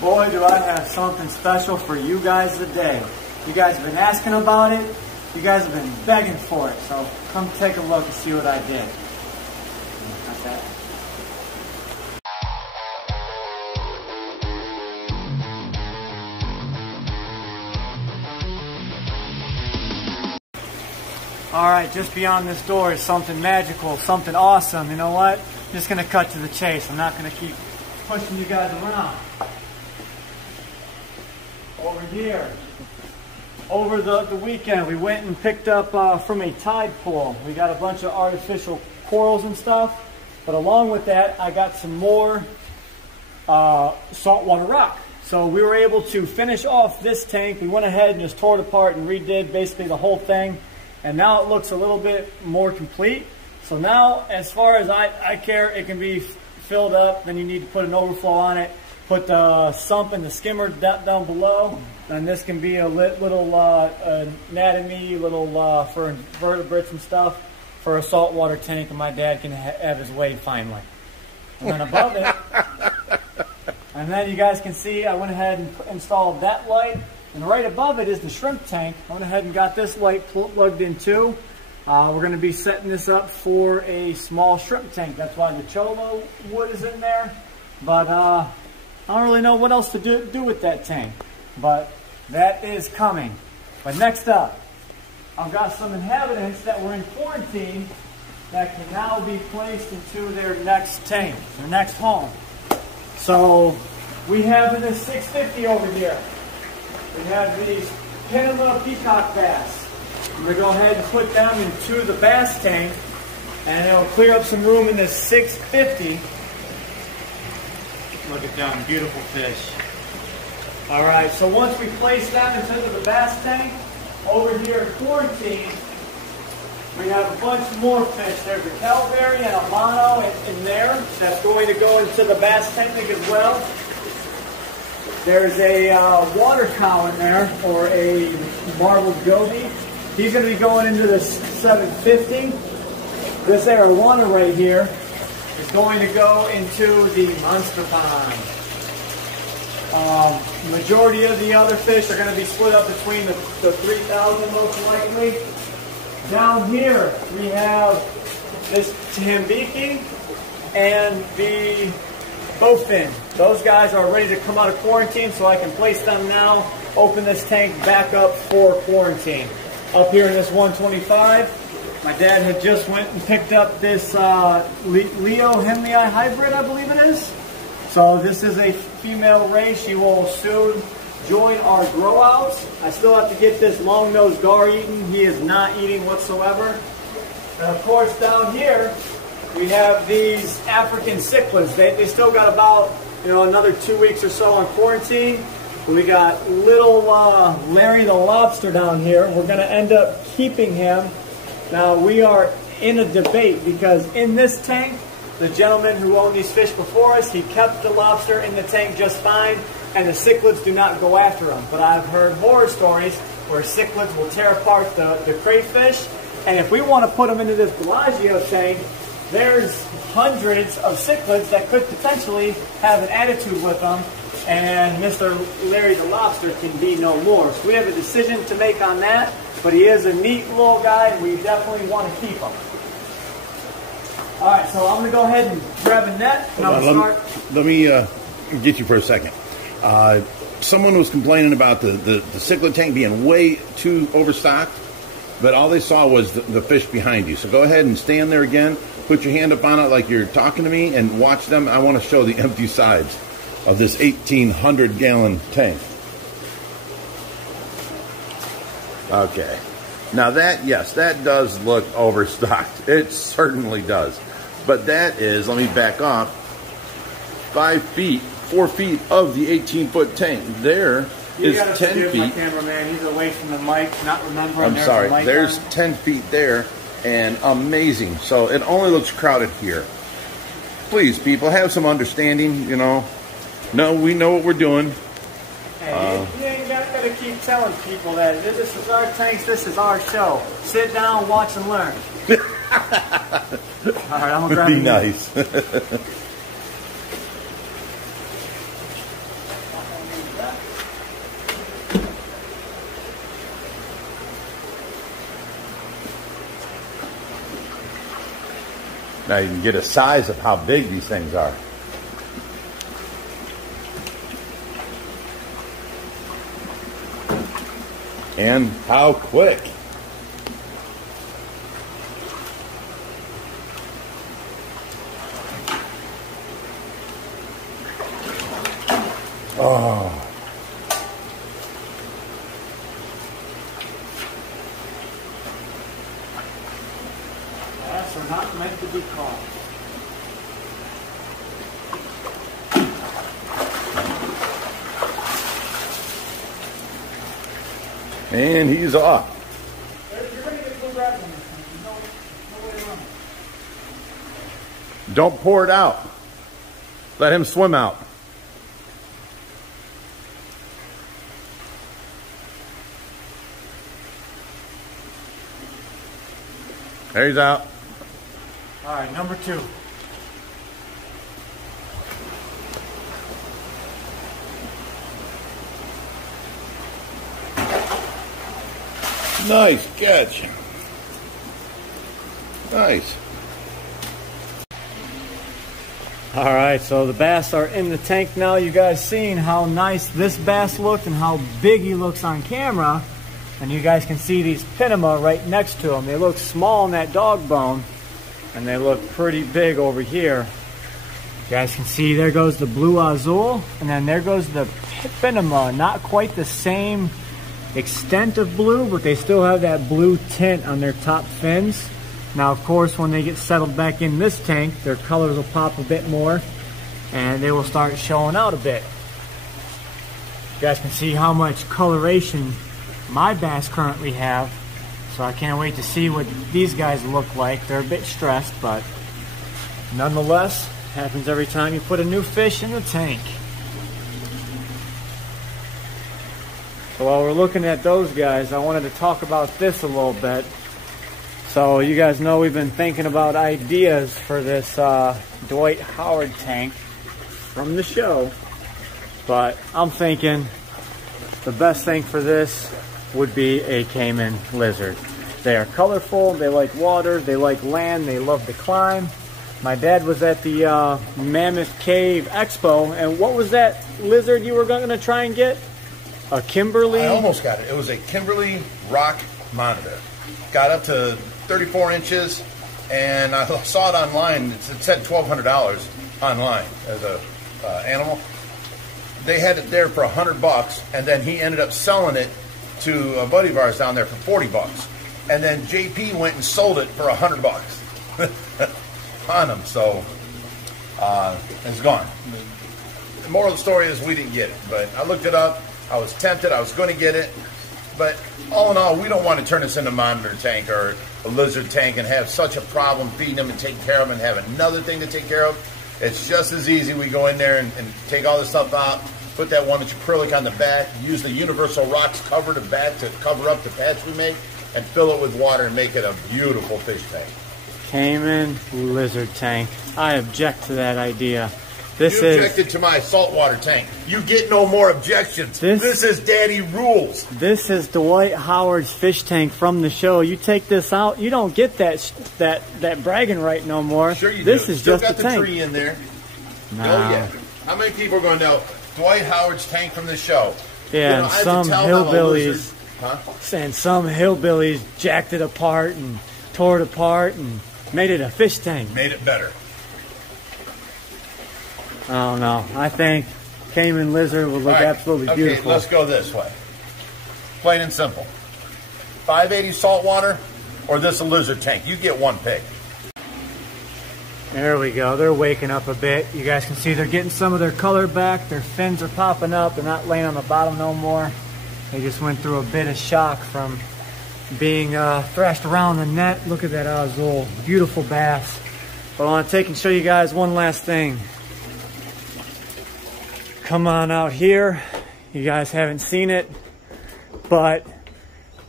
Boy, do I have something special for you guys today. You guys have been asking about it. You guys have been begging for it. So come take a look and see what I did. Got that. Alright, just beyond this door is something magical, something awesome. You know what? I'm just going to cut to the chase. I'm not going to keep pushing you guys around. Over here, over the weekend, we went and picked up from a tide pool. We got a bunch of artificial corals and stuff, but along with that, I got some more saltwater rock. So we were able to finish off this tank. We went ahead and just tore it apart and redid basically the whole thing, and now it looks a little bit more complete. So now, as far as I care, it can be filled up. Then you need to put an overflow on it. Put the sump and the skimmer down below, and this can be a little anatomy, for invertebrates and stuff for a saltwater tank, and my dad can have his way finally. And then above it, and then you guys can see I went ahead and installed that light, and right above it is the shrimp tank. I went ahead and got this light plugged in too. We're going to be setting this up for a small shrimp tank. That's why the cholo wood is in there, but I don't really know what else to do with that tank, but that is coming. But next up, I've got some inhabitants that were in quarantine that can now be placed into their next tank, their next home. So we have in this 650 over here, we have these Panama peacock bass. I'm going to go ahead and put them into the bass tank, and it'll clear up some room in this 650. Look at them, beautiful fish. All right, so once we place them into the bass tank, over here in quarantine, we have a bunch more fish. There's a Calvary and a mono in there that's going to go into the bass tank as well. There's a water cow in there, or a marbled goby. He's going to be going into the 750. This arowana right here is going to go into the monster pond. Majority of the other fish are going to be split up between the 3,000 most likely. Down here we have this Tambiki and the bowfin. Those guys are ready to come out of quarantine, so I can place them now, open this tank back up for quarantine. Up here in this 125, my dad had just went and picked up this Leo Hemlei hybrid, I believe it is. So this is a female race. She will soon join our grow outs. I still have to get this long-nosed gar eaten. He is not eating whatsoever. And of course down here we have these African cichlids. They still got about another 2 weeks or so on quarantine. We got little Larry the lobster down here. We're going to end up keeping him. Now, we are in a debate because in this tank, the gentleman who owned these fish before us, he kept the lobster in the tank just fine, and the cichlids do not go after him. But I've heard horror stories where cichlids will tear apart the crayfish, and if we want to put them into this Bellagio tank, there's hundreds of cichlids that could potentially have an attitude with them, and Mr. Larry the lobster can be no more. So we have a decision to make on that. But he is a neat little guy, and we definitely want to keep him. All right, so I'm going to go ahead and grab a net, and I'm going to start. Let me get you for a second. Someone was complaining about the cichlid tank being way too overstocked, but all they saw was the fish behind you. So go ahead and stand there again, put your hand up on it like you're talking to me, and watch them. I want to show the empty sides of this 1,800-gallon tank. Okay. Now that, yes, that does look overstocked. It certainly does. But that is, let me back off, 4 feet of the 18-foot tank. There is 10 feet. My cameraman, he's away from the mic, not remembering. I'm sorry. There's 10 feet there, and amazing. So it only looks crowded here. Please, people, have some understanding, No, we know what we're doing. Hey, you ain't got to keep telling people that this is our tanks, this is our show. Sit down, watch, and learn. All right, I'm going to grab Be nice. Now you can get a size of how big these things are. And how quick. Oh. Bass are not meant to be caught. And he's off. You're going to get blue wrap on this thing. There's no way around it. Don't pour it out. Let him swim out. There he's out. All right, number 2. Nice catch. Nice. All right, so the bass are in the tank now. You guys seen how nice this bass looked and how big he looks on camera. And you guys can see these Pinema right next to him. They look small in that dog bone, and they look pretty big over here. You guys can see there goes the blue azul, and then there goes the Pinema. Not quite the same extent of blue, but they still have that blue tint on their top fins. Now, of course, when they get settled back in this tank, their colors will pop a bit more, and they will start showing out a bit. You guys can see how much coloration my bass currently have, so I can't wait to see what these guys look like. They're a bit stressed, but nonetheless, happens every time you put a new fish in the tank. So while we're looking at those guys, I wanted to talk about this a little bit. So you guys know we've been thinking about ideas for this Dwight Howard tank from the show, but I'm thinking the best thing for this would be a Cayman lizard. They are colorful, they like water, they like land, they love to climb. My dad was at the Mammoth Cave Expo, and what was that lizard you were going to try and get? A Kimberly? I almost got it. It was a Kimberly rock monitor. Got up to 34 inches, and I saw it online. It said $1,200 online as a animal. They had it there for $100, and then he ended up selling it to a buddy of ours down there for $40. And then JP went and sold it for $100 on him. So it's gone. The moral of the story is we didn't get it, but I looked it up. I was tempted. I was going to get it. But all in all, we don't want to turn this into a monitor tank or a lizard tank and have such a problem feeding them and taking care of them and have another thing to take care of. It's just as easy. We go in there and take all this stuff out, put that 1-inch acrylic on the back, use the Universal Rocks cover to back to cover up the patch we make, and fill it with water and make it a beautiful fish tank. Cayman lizard tank. I object to that idea. You objected to my saltwater tank. You get no more objections. This is Daddy rules. This is Dwight Howard's fish tank from the show. You take this out, you don't get that bragging right no more. Sure you do. This is Still just got a the tank. tree in there. No. Oh yeah. How many people are going to know Dwight Howard's tank from the show? Yeah, you know, and some hillbillies, Huh? some hillbillies jacked it apart and tore it apart and made it a fish tank. Made it better. I don't know. I think Cayman lizard would look absolutely beautiful. Okay, let's go this way. Plain and simple. 580 saltwater or this a lizard tank? You get one pick. There we go. They're waking up a bit. You guys can see they're getting some of their color back. Their fins are popping up. They're not laying on the bottom no more. They just went through a bit of shock from being thrashed around the net. Look at that azul. Beautiful bass. But I want to take and show you guys one last thing. Come on out here. You guys haven't seen it, but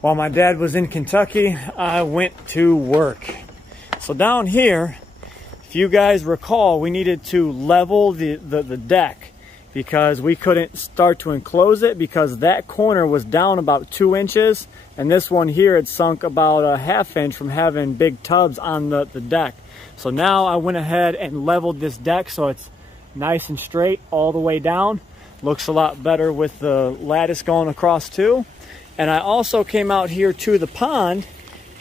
while my dad was in Kentucky, I went to work. So down here, if you guys recall, we needed to level the deck because we couldn't start to enclose it because that corner was down about 2 inches, and this one here had sunk about a 1/2 inch from having big tubs on the deck. So now I went ahead and leveled this deck so it's nice and straight all the way down. Looks a lot better with the lattice going across too. And I also came out here to the pond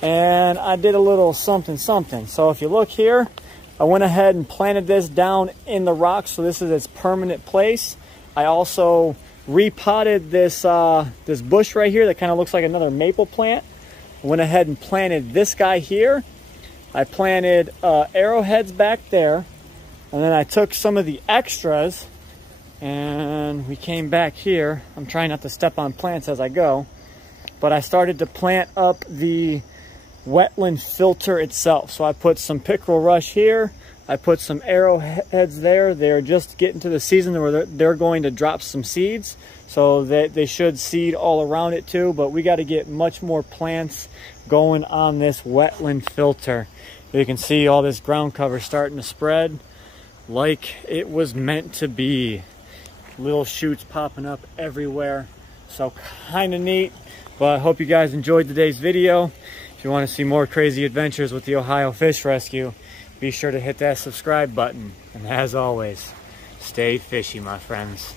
and I did a little something. So if you look here, I went ahead and planted this down in the rock, so this is its permanent place. I also repotted this this bush right here that kind of looks like another maple plant. I went ahead and planted this guy here. I planted arrowheads back there, and then I took some of the extras and we came back here. I'm trying not to step on plants as I go, but I started to plant up the wetland filter itself. So I put some pickerel rush here, I put some arrowheads there. They're just getting to the season where they're going to drop some seeds, so that they should seed all around it too. But we got to get much more plants going on this wetland filter. You can see all this ground cover starting to spread like it was meant to be. Little shoots popping up everywhere, so kind of neat. But I hope you guys enjoyed today's video. If you want to see more crazy adventures with the Ohio Fish Rescue, be sure to hit that subscribe button. And as always, stay fishy, my friends.